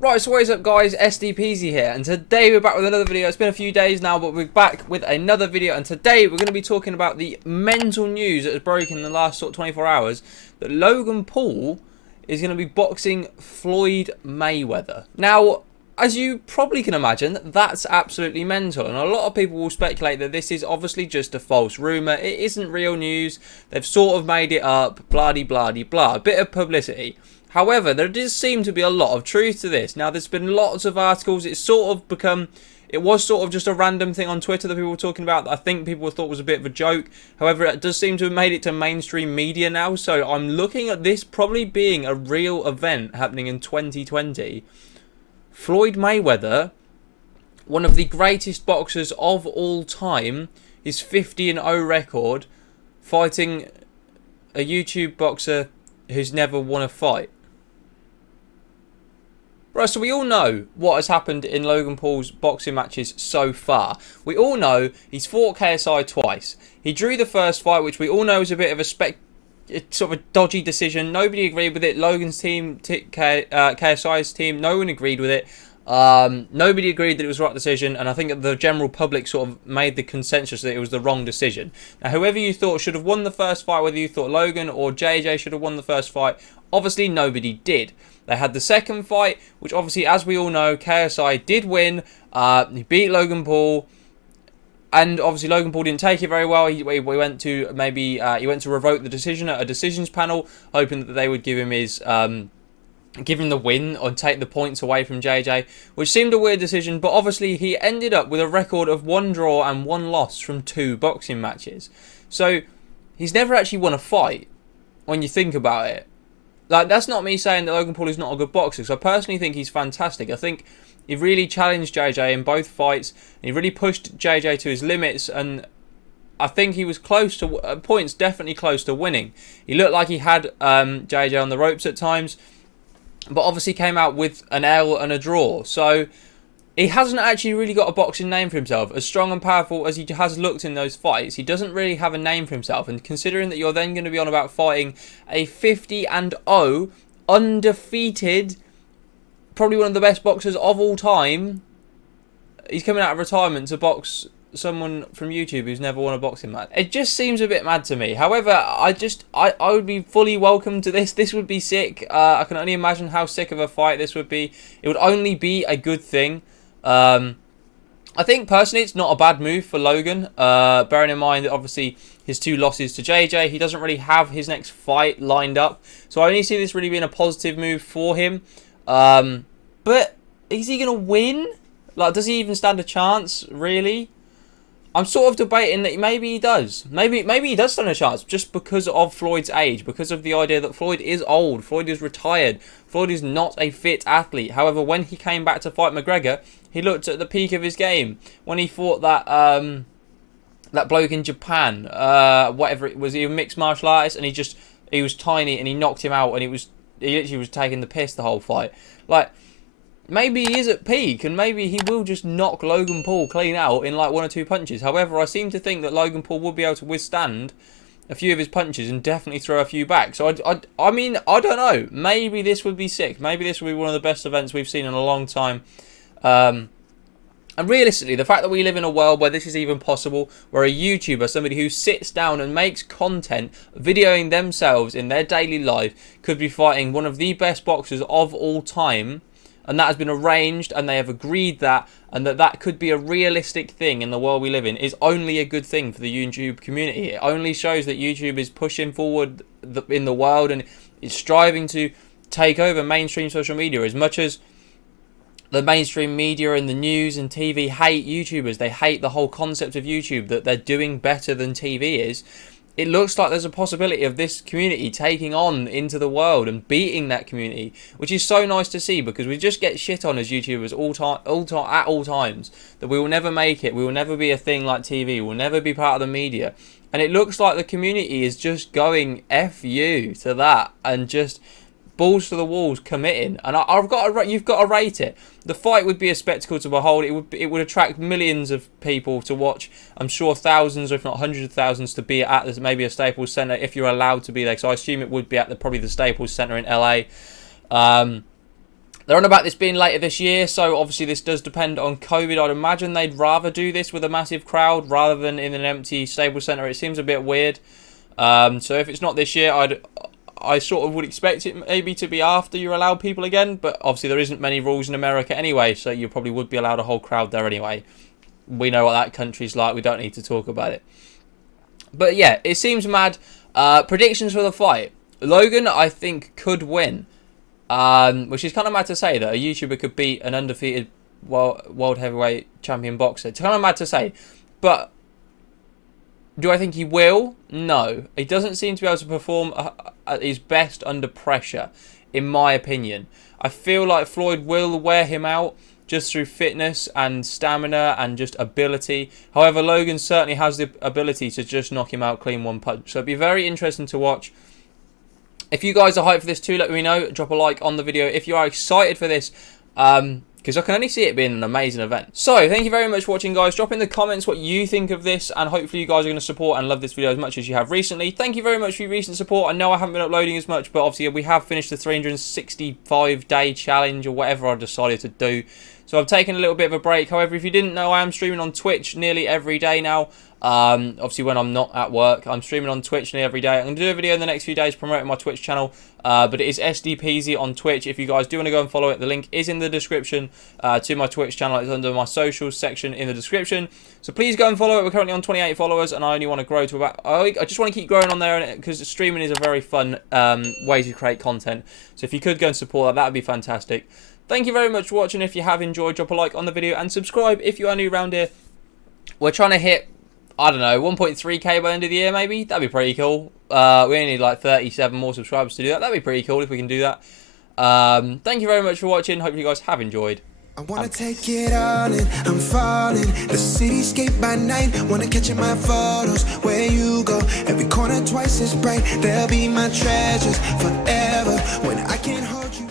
Right, so what is up guys, SDPZ here, and today we're back with another video. It's been a few days now, but we're back with another video, and today we're going to be talking about the mental news that has broken in the last sort of 24 hours, that Logan Paul is going to be boxing Floyd Mayweather. Now, as you probably can imagine, that's absolutely mental, and a lot of people will speculate that this is obviously just a false rumour, it isn't real news, they've sort of made it up, blah-de-blah-de-blah, a bit of publicity. However, there does seem to be a lot of truth to this. Now, there's been lots of articles. It was sort of just a random thing on Twitter that people were talking about that I think people thought was a bit of a joke. However, it does seem to have made it to mainstream media now. So I'm looking at this probably being a real event happening in 2020. Floyd Mayweather, one of the greatest boxers of all time, his 50-0 record, fighting a YouTube boxer who's never won a fight. Right, so we all know what has happened in Logan Paul's boxing matches so far. We all know he's fought KSI twice. He drew the first fight, which we all know was a bit of a sort of a dodgy decision. Nobody agreed with it. Logan's team, KSI's team, no one agreed with it. Nobody agreed that it was the right decision, and I think that the general public sort of made the consensus that it was the wrong decision. Now, whoever you thought should have won the first fight, whether you thought Logan or JJ should have won the first fight, obviously nobody did. They had the second fight, which obviously, as we all know, KSI did win. He beat Logan Paul, and obviously Logan Paul didn't take it very well. He went to revoke the decision at a decisions panel, hoping that they would give him the win or take the points away from JJ, which seemed a weird decision, but obviously he ended up with a record of 1 draw and 1 loss from 2 boxing matches. So he's never actually won a fight when you think about it. Like, that's not me saying that Logan Paul is not a good boxer, because I personally think he's fantastic. I think he really challenged JJ in both fights, and he really pushed JJ to his limits, and I think he was close to, at points, definitely close to winning. He looked like he had JJ on the ropes at times, but obviously came out with an L and a draw. So he hasn't actually really got a boxing name for himself. As strong and powerful as he has looked in those fights, he doesn't really have a name for himself. And considering that you're then going to be on about fighting a 50-0 undefeated, probably one of the best boxers of all time, he's coming out of retirement to box someone from YouTube who's never won a boxing match. It just seems a bit mad to me. However, I would be fully welcome to this. This would be sick. I can only imagine how sick of a fight this would be. It would only be a good thing. I think personally it's not a bad move for Logan, bearing in mind that obviously his 2 losses to JJ, he doesn't really have his next fight lined up, so I only see this really being a positive move for him. But is he going to win? Like, does he even stand a chance, really? I'm sort of debating that maybe he does. Maybe he does stand a chance just because of Floyd's age, because of the idea that Floyd is old, Floyd is retired, Floyd is not a fit athlete. However, when he came back to fight McGregor, he looked at the peak of his game. When he fought that bloke in Japan, whatever it was, he was a mixed martial artist, and he was tiny and he knocked him out, and he literally was taking the piss the whole fight. Like, maybe he is at peak, and maybe he will just knock Logan Paul clean out in like 1 or 2 punches. However, I seem to think that Logan Paul will be able to withstand a few of his punches and definitely throw a few back. So I mean, I don't know. Maybe this would be sick. Maybe this would be one of the best events we've seen in a long time. And realistically, the fact that we live in a world where this is even possible, where a YouTuber, somebody who sits down and makes content, videoing themselves in their daily life, could be fighting one of the best boxers of all time, and that has been arranged, and they have agreed that, and that could be a realistic thing in the world we live in, is only a good thing for the YouTube community. It only shows that YouTube is pushing forward in the world, and is striving to take over mainstream social media. As much as the mainstream media and the news and TV hate YouTubers, they hate the whole concept of YouTube, that they're doing better than TV is, it looks like there's a possibility of this community taking on into the world and beating that community, which is so nice to see, because we just get shit on as YouTubers at all times, that we will never make it, we will never be a thing like TV, we'll never be part of the media. And it looks like the community is just going F you to that, and just balls to the walls, committing. And you've got to rate it. The fight would be a spectacle to behold. It would attract millions of people to watch. I'm sure thousands, if not hundreds of thousands, to be at maybe a Staples Center if you're allowed to be there. So I assume it would be at probably the Staples Center in LA. They're on about this being later this year, so obviously this does depend on COVID. I'd imagine they'd rather do this with a massive crowd rather than in an empty Staples Center. It seems a bit weird. So if it's not this year, I sort of would expect it maybe to be after you're allowed people again. But obviously there isn't many rules in America anyway, so you probably would be allowed a whole crowd there anyway. We know what that country's like. We don't need to talk about it. But yeah, it seems mad. Predictions for the fight. Logan, I think, could win. Which is kind of mad to say that a YouTuber could beat an undefeated world heavyweight champion boxer. It's kind of mad to say. But do I think he will? No. He doesn't seem to be able to perform at his best under pressure, in my opinion. I feel like Floyd will wear him out just through fitness and stamina and just ability. However, Logan certainly has the ability to just knock him out clean one punch. So it'd be very interesting to watch. If you guys are hyped for this too, let me know. Drop a like on the video if you are excited for this, because I can only see it being an amazing event. So, thank you very much for watching, guys. Drop in the comments what you think of this, and hopefully you guys are going to support and love this video as much as you have recently. Thank you very much for your recent support. I know I haven't been uploading as much, but obviously we have finished the 365-day challenge or whatever I decided to do. So I've taken a little bit of a break. However, if you didn't know, I am streaming on Twitch nearly every day now. Obviously when I'm not at work, I'm streaming on Twitch nearly every day. I'm going to do a video in the next few days promoting my Twitch channel, but it is SDPeasy on Twitch. If you guys do want to go and follow it, the link is in the description to my Twitch channel. It's under my socials section in the description, so please go and follow it. We're currently on 28 followers, and I only want to grow to about, I just want to keep growing on there, because streaming is a very fun way to create content. So if you could go and support that would be fantastic. Thank you very much for watching. If you have enjoyed, drop a like on the video and subscribe if you are new around here. We're trying to hit, I don't know, 1.3k by the end of the year, maybe. That'd be pretty cool. We only need like 37 more subscribers to do that. That'd be pretty cool if we can do that. Thank you very much for watching. Hope you guys have enjoyed. I wanna take it all in, I'm falling. The cityscape by night, wanna catch in my photos. Where you go, every corner twice as bright. They'll be my treasures forever when I can't hold you.